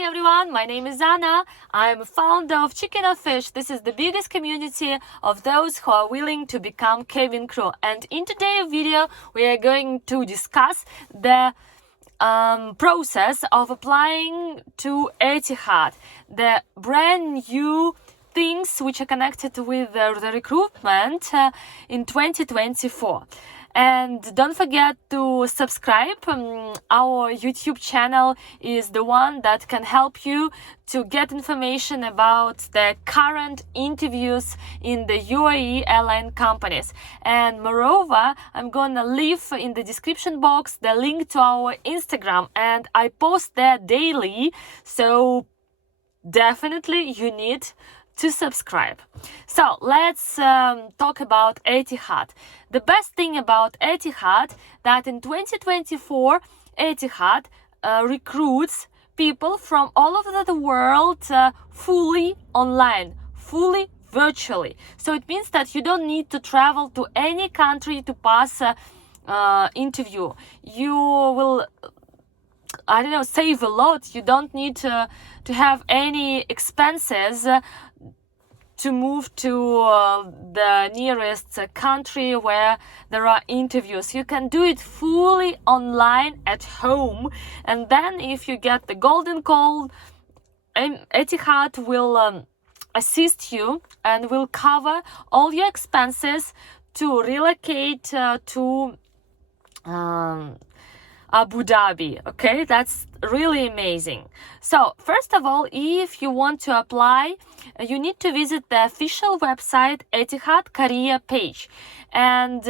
Hi everyone, my name is Anna. I'm a founder of Chicken or Fish. This is the biggest community of those who are willing to become cabin crew. And in today's video, we are going to discuss the process of applying to Etihad, the brand new things which are connected with the recruitment in 2024. And don't forget to subscribe. Our YouTube channel is the one that can help you to get information about the current interviews in the UAE airline companies. And moreover, I'm gonna leave in the description box the link to our Instagram, and I post there daily, so definitely you need to subscribe. So let's talk about Etihad. The best thing about Etihad that in 2024 Etihad recruits people from all over the world fully online, fully virtually. So it means that you don't need to travel to any country to pass interview. You will save a lot. You don't need to have any expenses to move to the nearest country where there are interviews. You can do it fully online at home, and then if you get the golden call, Etihad will assist you and will cover all your expenses to relocate to Abu Dhabi. Okay, that's really amazing. So first of all, if you want to apply, you need to visit the official website Etihad career page and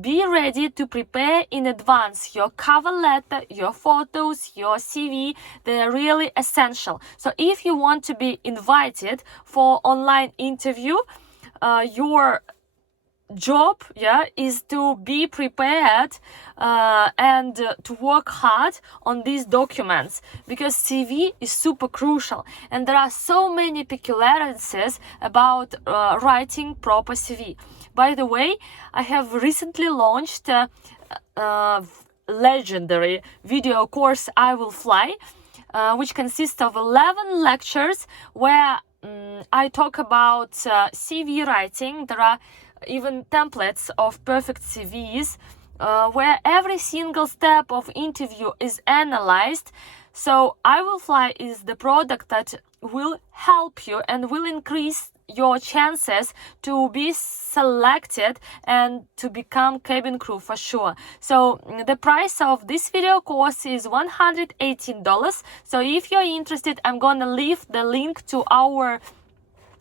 be ready to prepare in advance your cover letter, your photos, your CV. They're really essential. So if you want to be invited for online interview, your job is to be prepared and to work hard on these documents, because CV is super crucial, and there are so many peculiarities about writing proper CV. By the way, I have recently launched a legendary video course, I Will Fly, which consists of 11 lectures where I talk about CV writing. There are even templates of perfect CVs where every single step of interview is analyzed. So I Will Fly is the product that will help you and will increase your chances to be selected and to become cabin crew for sure. So the price of this video course is $118. So if you're interested, I'm gonna leave the link to our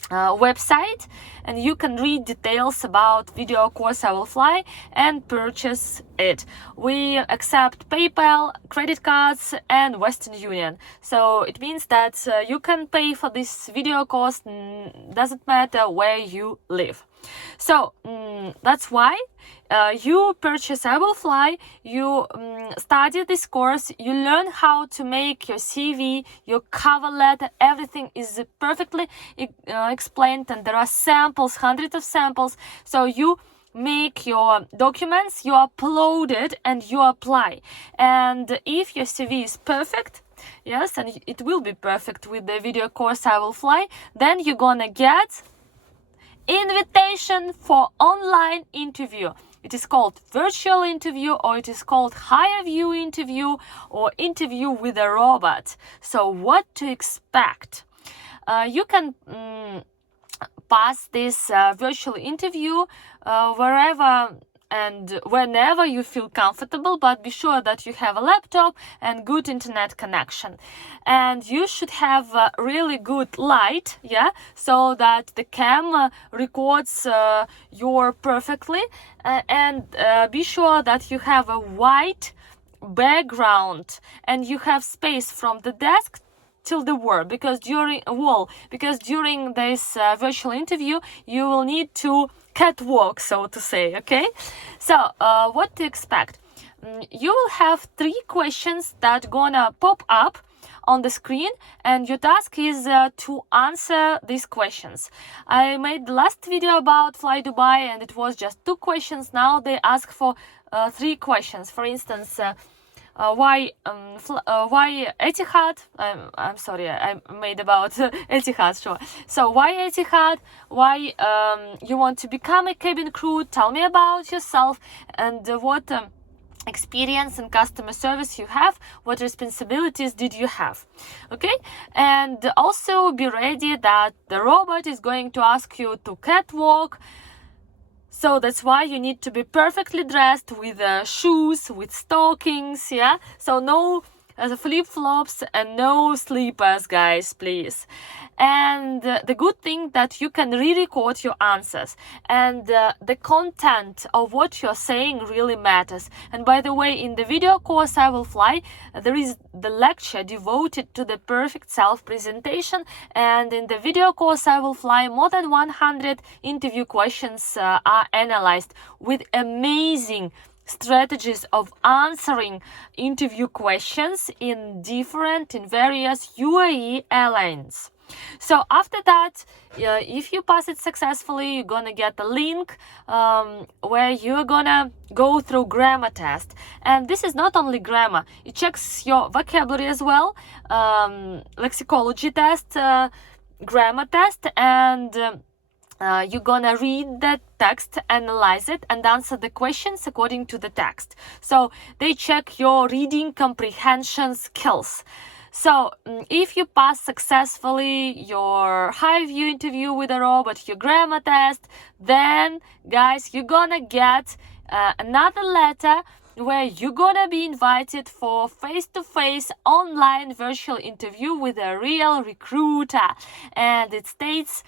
website, and you can read details about video course I Will Fly and purchase it. We accept PayPal, credit cards, and Western Union. So it means that you can pay for this video course, doesn't matter where you live. So that's why you purchase I Will Fly, you study this course, you learn how to make your CV, your cover letter, everything is perfectly explained, and there are samples, hundreds of samples. So you make your documents, you upload it, and you apply. And if your CV is perfect, yes, and it will be perfect with the video course I Will Fly, then you're gonna get invitation for online interview. It is called virtual interview, or it is called higher view interview, or interview with a robot. So what to expect? You can pass this virtual interview wherever and whenever you feel comfortable, but be sure that you have a laptop and good internet connection, and you should have really good light, so that the cam records you perfectly, and be sure that you have a white background and you have space from the desk till the wall, because during this virtual interview you will need to catwalk, so to say. Okay, so what to expect? You will have 3 questions that gonna pop up on the screen, and your task is to answer these questions. I made the last video about Fly Dubai, and it was just 2 questions. Now they ask for 3 questions. For instance, why Etihad? I'm sorry, I made about Etihad. Sure. So why Etihad? Why you want to become a cabin crew? Tell me about yourself and what experience in customer service you have, what responsibilities did you have. Okay, and also be ready that the robot is going to ask you to catwalk. So that's why you need to be perfectly dressed with shoes, with stockings, yeah? So no flip-flops and no slippers, guys, please. And the good thing that you can re-record your answers, and the content of what you're saying really matters. And by the way, in the video course I Will Fly, there is the lecture devoted to the perfect self presentation, and in the video course I Will Fly, more than 100 interview questions are analyzed with amazing strategies of answering interview questions in various UAE airlines. So after that, if you pass it successfully, you're gonna get a link where you're gonna go through grammar test. And this is not only grammar, it checks your vocabulary as well, lexicology test, grammar test, and you're gonna read the text, analyze it, and answer the questions according to the text. So they check your reading comprehension skills. So if you pass successfully your high view interview with a robot, your grammar test, then guys, you're gonna get another letter where you're gonna be invited for face-to-face online virtual interview with a real recruiter. And it states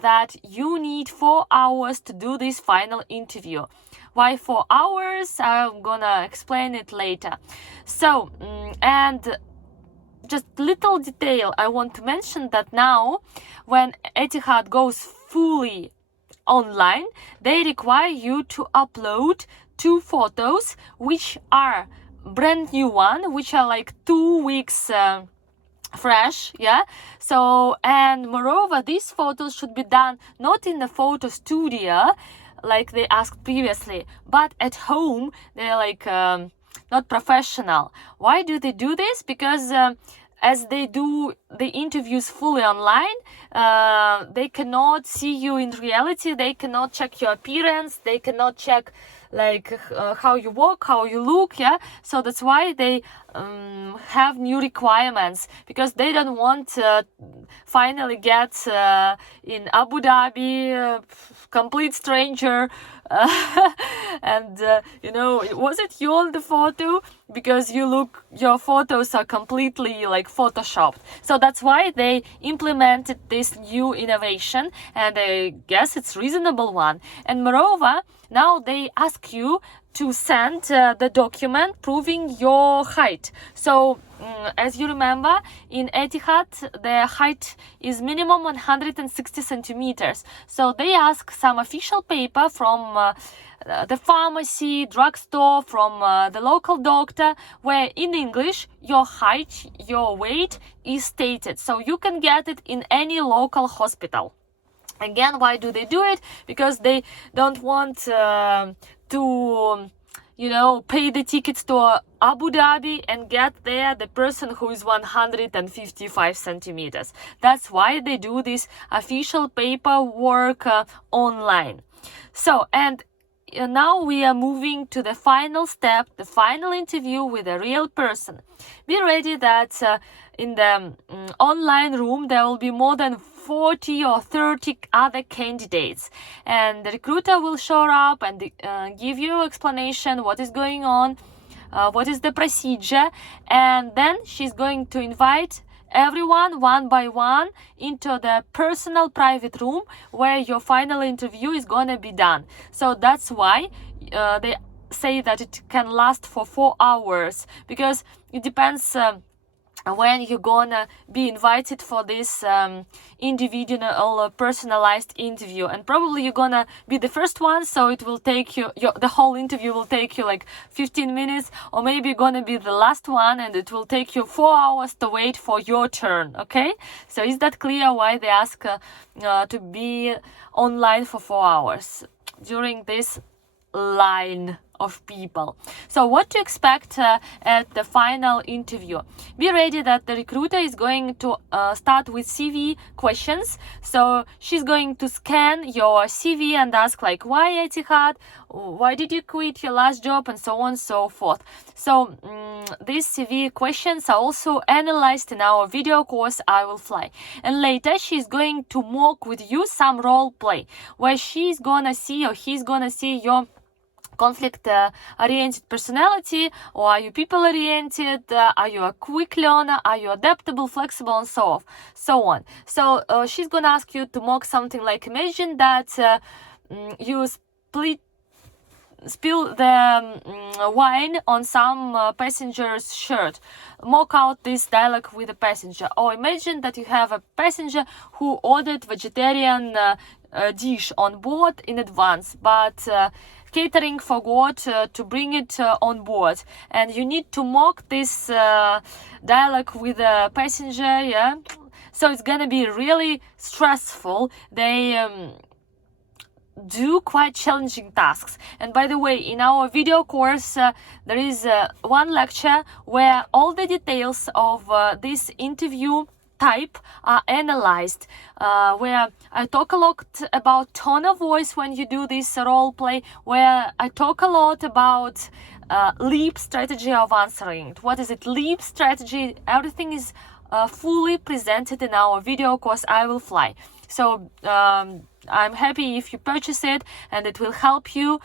that you need 4 hours to do this final interview. Why 4 hours? I'm gonna explain it later. So, and just little detail I want to mention that now when Etihad goes fully online, they require you to upload 2 photos which are brand new one, which are like 2 weeks fresh, yeah. So, and moreover, these photos should be done not in the photo studio like they asked previously, but at home. They're like not professional. Why do they do this? Because as they do the interviews fully online, they cannot see you in reality, they cannot check your appearance, they cannot check like how you walk, how you look, yeah. So that's why they have new requirements, because they don't want finally get in Abu Dhabi complete stranger and you know, was it you on the photo? Because your photos are completely like photoshopped. So that's why they implemented this new innovation, and I guess it's reasonable one. And moreover, now they ask you to send the document proving your height. So as you remember, in Etihad the height is minimum 160 centimeters. So they ask some official paper from the pharmacy, drugstore, from the local doctor, where in English your height, your weight is stated. So you can get it in any local hospital. Again, why do they do it? Because they don't want to, you know, pay the tickets to Abu Dhabi and get there the person who is 155 centimeters. That's why they do this official paperwork online. So, and now we are moving to the final step, the final interview with a real person. Be ready that in the online room there will be more than 40 or 30 other candidates, and the recruiter will show up and give you explanation what is going on, what is the procedure, and then she's going to invite everyone one by one into the personal private room where your final interview is gonna be done. So that's why they say that it can last for 4 hours, because it depends when you're gonna be invited for this individual personalized interview, and probably you're gonna be the first one, so it will take you, the whole interview will take you like 15 minutes, or maybe you're gonna be the last one and it will take you 4 hours to wait for your turn. Okay, so is that clear why they ask to be online for 4 hours during this line of people. So what to expect at the final interview? Be ready that the recruiter is going to start with CV questions. So she's going to scan your CV and ask like, why Etihad? Why did you quit your last job? And so on and so forth. So these CV questions are also analyzed in our video course I Will Fly. And later she's going to mock with you some role play where she's gonna see or he's gonna see your conflict-oriented personality, or are you people-oriented, are you a quick learner, are you adaptable, flexible, and so on. So she's gonna ask you to mock something like, imagine that you spill the wine on some passenger's shirt. Mock out this dialogue with a passenger. Or imagine that you have a passenger who ordered vegetarian dish on board in advance, but catering forgot to bring it on board, and you need to mock this dialogue with a passenger. Yeah, so it's gonna be really stressful. They do quite challenging tasks. And by the way, in our video course there is one lecture where all the details of this interview type are analyzed, where I talk a lot about tone of voice when you do this role play, where I talk a lot about leap strategy of answering. What is it? Leap strategy. Everything is fully presented in our video course I Will Fly. So I'm happy if you purchase it, and it will help you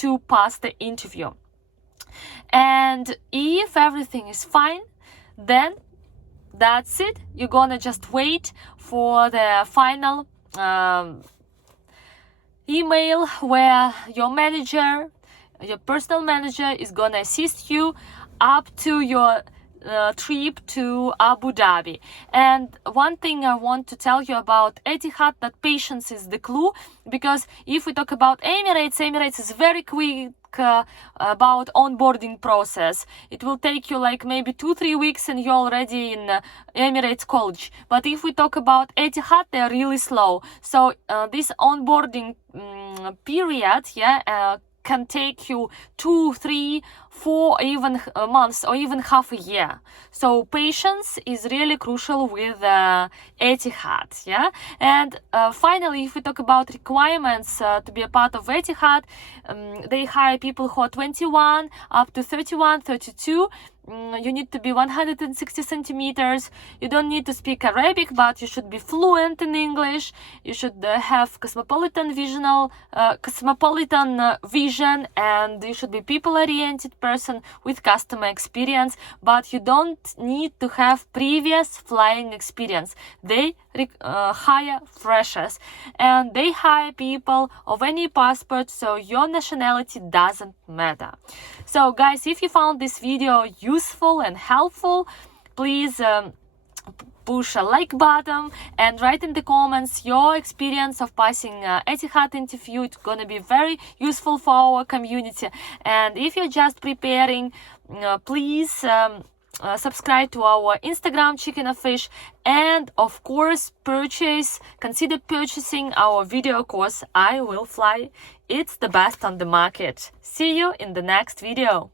to pass the interview. And if everything is fine, then that's it. You're gonna just wait for the final email where your manager, your personal manager, is gonna assist you up to your trip to Abu Dhabi. And one thing I want to tell you about Etihad, that patience is the clue, because if we talk about Emirates is very quick about onboarding process. It will take you like maybe 2-3 weeks and you're already in Emirates college. But if we talk about Etihad, they're really slow. So this onboarding period, can take you 2, 3, 4 even months or even half a year. So patience is really crucial with Etihad. And finally, if we talk about requirements to be a part of Etihad, they hire people who are 21 up to 31, 32. You need to be 160 centimeters. You don't need to speak Arabic, but you should be fluent in English. You should have cosmopolitan vision, and you should be people-oriented person with customer experience. But you don't need to have previous flying experience. They hire freshers, and they hire people of any passport, so your nationality doesn't matter. So guys, if you found this video useful and helpful, please push a like button and write in the comments your experience of passing Etihad interview. It's gonna be very useful for our community. And if you're just preparing, please subscribe to our Instagram, Chicken or Fish, and of course consider purchasing our video course I Will Fly. It's the best on the market. See you in the next video.